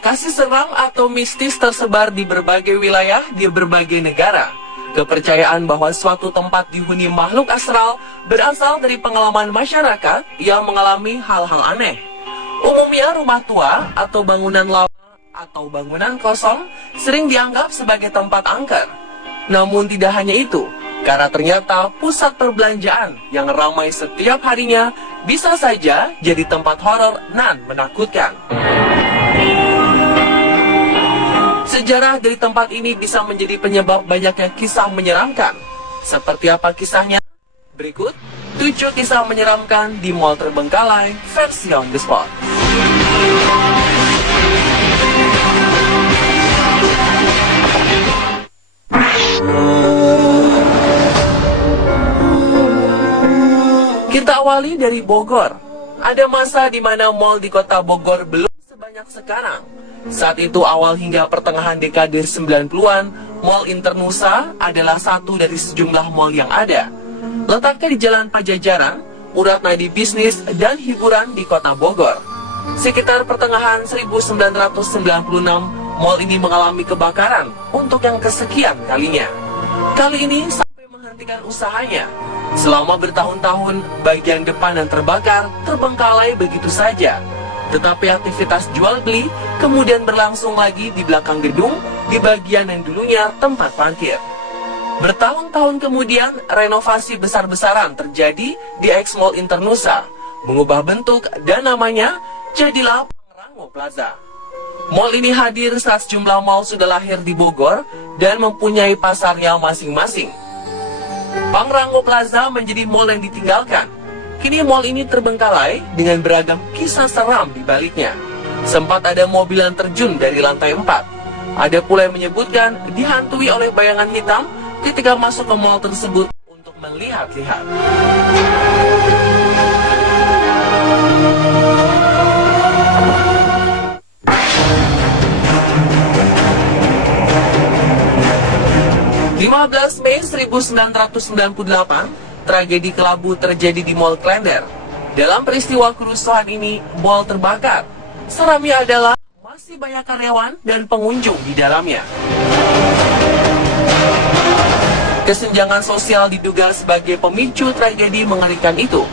Lokasi seram atau mistis tersebar di berbagai wilayah di berbagai negara. Kepercayaan bahwa suatu tempat dihuni makhluk astral berasal dari pengalaman masyarakat yang mengalami hal-hal aneh. Umumnya rumah tua atau bangunan lama atau bangunan kosong sering dianggap sebagai tempat angker. Namun tidak hanya itu, karena ternyata pusat perbelanjaan yang ramai setiap harinya bisa saja jadi tempat horor nan menakutkan. Sejarah dari tempat ini bisa menjadi penyebab banyaknya kisah menyeramkan. Seperti apa kisahnya? Berikut 7 kisah menyeramkan di Mall Terbengkalai versi On The Spot. Kita awali dari Bogor. Ada masa di mana mall di kota Bogor belum sebanyak sekarang. Saat itu awal hingga pertengahan dekade 90-an, Mall Internusa adalah satu dari sejumlah mall yang ada. Letaknya di Jalan Pajajaran, urat nadi bisnis dan hiburan di kota Bogor. Sekitar pertengahan 1996, mall ini mengalami kebakaran untuk yang kesekian kalinya. Kali ini sampai menghentikan usahanya. Selama bertahun-tahun, bagian depan yang terbakar terbengkalai begitu saja. Tetapi aktivitas jual beli kemudian berlangsung lagi di belakang gedung, di bagian yang dulunya tempat parkir. Bertahun-tahun kemudian, renovasi besar-besaran terjadi di X Mall Internusa, mengubah bentuk dan namanya jadilah Pangrango Plaza. Mall ini hadir saat sejumlah mall sudah lahir di Bogor dan mempunyai pasarnya masing-masing. Pangrango Plaza menjadi mall yang ditinggalkan. Kini mall ini terbengkalai dengan beragam kisah seram di baliknya. Sempat ada mobil yang terjun dari lantai 4. Ada pula yang menyebutkan dihantui oleh bayangan hitam ketika masuk ke mall tersebut untuk melihat-lihat. Mei 1998, tragedi kelabu terjadi di Mall Klender. Dalam peristiwa kerusuhan ini, mall terbakar. Seramnya adalah masih banyak karyawan dan pengunjung di dalamnya. Kesenjangan sosial diduga sebagai pemicu tragedi mengerikan itu.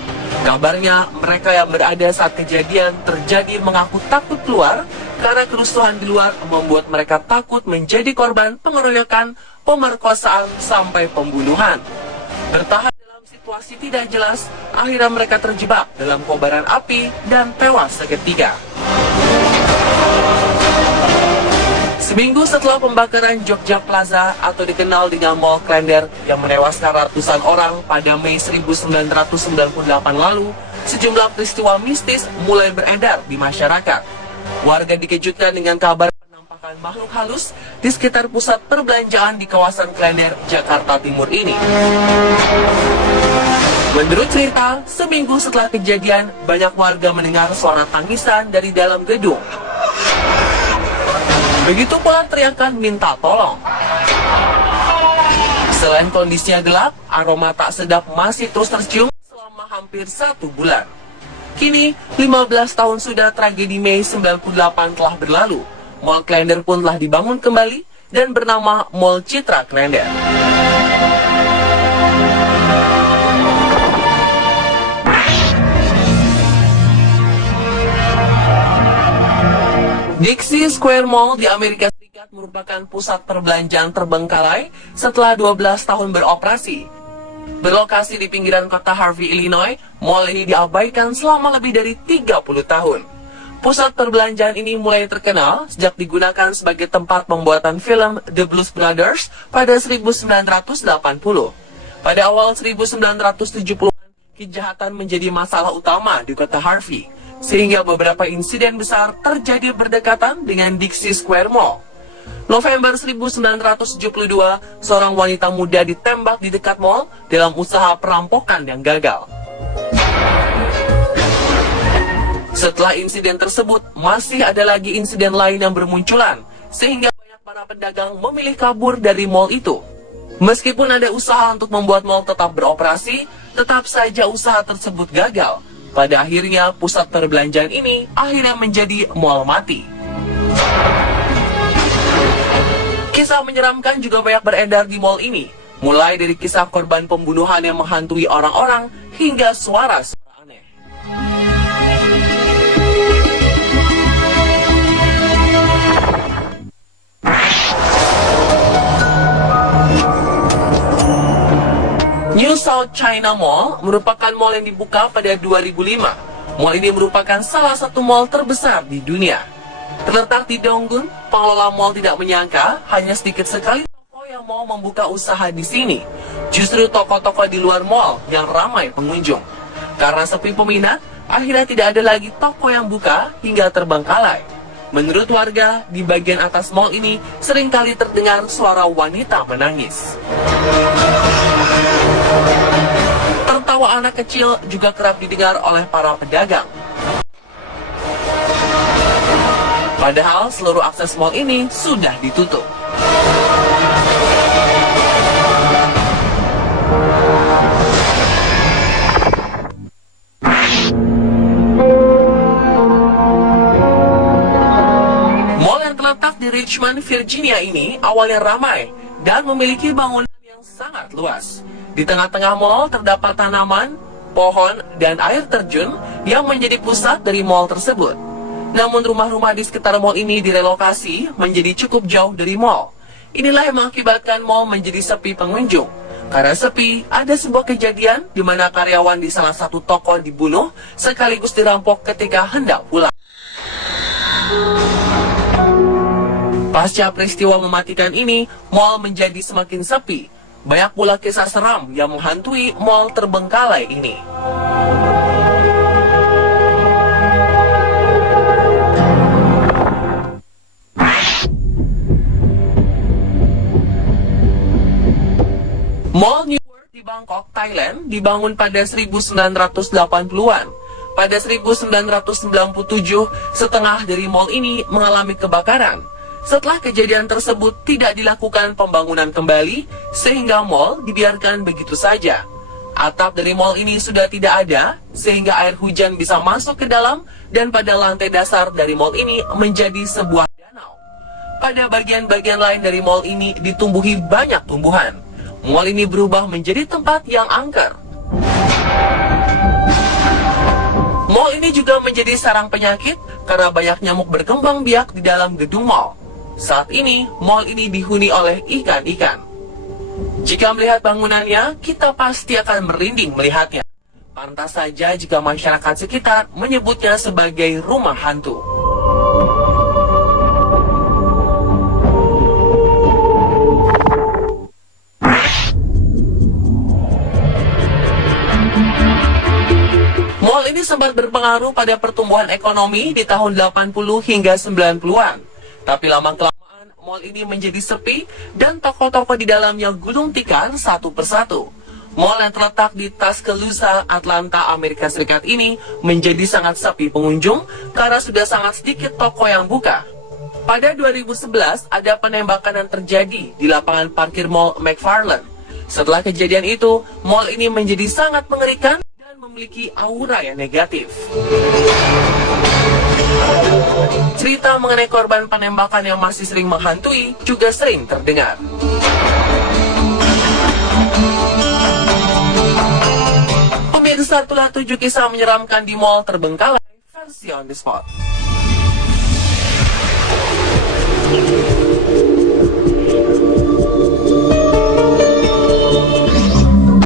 Kabarnya, mereka yang berada saat kejadian terjadi mengaku takut keluar karena kerusuhan di luar membuat mereka takut menjadi korban pengeroyokan, pemerkosaan, sampai pembunuhan. Bertahan dalam situasi tidak jelas, akhirnya mereka terjebak dalam kobaran api dan tewas seketika. Seminggu setelah pembakaran Jogja Plaza atau dikenal dengan Mall Klender yang menewaskan ratusan orang pada Mei 1998 lalu, sejumlah peristiwa mistis mulai beredar di masyarakat. Warga dikejutkan dengan kabar penampakan makhluk halus di sekitar pusat perbelanjaan di kawasan Klender, Jakarta Timur ini. Menurut cerita, seminggu setelah kejadian, banyak warga mendengar suara tangisan dari dalam gedung. Begitu pula teriakan minta tolong. Selain kondisinya gelap, aroma tak sedap masih terus tercium selama hampir 1 bulan. Kini, 15 tahun sudah tragedi Mei 98 telah berlalu. Mall Klender pun telah dibangun kembali dan bernama Mall Citra Klender. Dixie Square Mall di Amerika Serikat merupakan pusat perbelanjaan terbengkalai setelah 12 tahun beroperasi. Berlokasi di pinggiran kota Harvey, Illinois, mall ini diabaikan selama lebih dari 30 tahun. Pusat perbelanjaan ini mulai terkenal sejak digunakan sebagai tempat pembuatan film The Blues Brothers pada 1980. Pada awal 1970-an, kejahatan menjadi masalah utama di kota Harvey, sehingga beberapa insiden besar terjadi berdekatan dengan Dixie Square Mall. November 1972, seorang wanita muda ditembak di dekat mall dalam usaha perampokan yang gagal. Setelah insiden tersebut, masih ada lagi insiden lain yang bermunculan, sehingga banyak para pedagang memilih kabur dari mall itu. Meskipun ada usaha untuk membuat mall tetap beroperasi, tetap saja usaha tersebut gagal. Pada akhirnya, pusat perbelanjaan ini akhirnya menjadi mall mati. Kisah menyeramkan juga banyak beredar di mall ini, mulai dari kisah korban pembunuhan yang menghantui orang-orang hingga suara-suara aneh. New South China Mall merupakan mall yang dibuka pada 2005. Mall ini merupakan salah satu mall terbesar di dunia. Terletak di Donggun, pengelola mall tidak menyangka hanya sedikit sekali toko yang mau membuka usaha di sini. Justru toko-toko di luar mall yang ramai pengunjung. Karena sepi peminat, akhirnya tidak ada lagi toko yang buka hingga terbengkalai. Menurut warga, di bagian atas mall ini seringkali terdengar suara wanita menangis. Tertawa anak kecil juga kerap didengar oleh para pedagang. Padahal seluruh akses mall ini sudah ditutup. Mall yang terletak di Richmond, Virginia ini awalnya ramai dan memiliki bangunan yang sangat luas. Di tengah-tengah mall terdapat tanaman, pohon, dan air terjun yang menjadi pusat dari mall tersebut. Namun rumah-rumah di sekitar mall ini direlokasi menjadi cukup jauh dari mall. Inilah yang mengakibatkan mall menjadi sepi pengunjung. Karena sepi, ada sebuah kejadian di mana karyawan di salah satu toko dibunuh sekaligus dirampok ketika hendak pulang. Pasca peristiwa mematikan ini, mall menjadi semakin sepi. Banyak pula kisah seram yang menghantui mall terbengkalai ini. Mall New World di Bangkok, Thailand dibangun pada 1980-an. Pada 1997, setengah dari mall ini mengalami kebakaran. Setelah kejadian tersebut tidak dilakukan pembangunan kembali, sehingga mall dibiarkan begitu saja. Atap dari mall ini sudah tidak ada, sehingga air hujan bisa masuk ke dalam, dan pada lantai dasar dari mall ini menjadi sebuah danau. Pada bagian-bagian lain dari mall ini ditumbuhi banyak tumbuhan. Mall ini berubah menjadi tempat yang angker. Mall ini juga menjadi sarang penyakit karena banyak nyamuk berkembang biak di dalam gedung mall. Saat ini, mall ini dihuni oleh ikan-ikan. Jika melihat bangunannya, kita pasti akan merinding melihatnya. Pantas saja jika masyarakat sekitar menyebutnya sebagai rumah hantu. Mall ini sempat berpengaruh pada pertumbuhan ekonomi di tahun 80 hingga 90-an. Tapi lama-kelamaan, mall ini menjadi sepi dan toko-toko di dalamnya gulung tikar satu persatu. Mall yang terletak di Tuscaloosa, Atlanta, Amerika Serikat ini menjadi sangat sepi pengunjung karena sudah sangat sedikit toko yang buka. Pada 2011, ada penembakan yang terjadi di lapangan parkir Mall McFarland. Setelah kejadian itu, mall ini menjadi sangat mengerikan memiliki aura yang negatif. Cerita mengenai korban penembakan yang masih sering menghantui juga sering terdengar. Pemirsa, itulah 7 kisah menyeramkan di mall terbengkalai versi on the spot.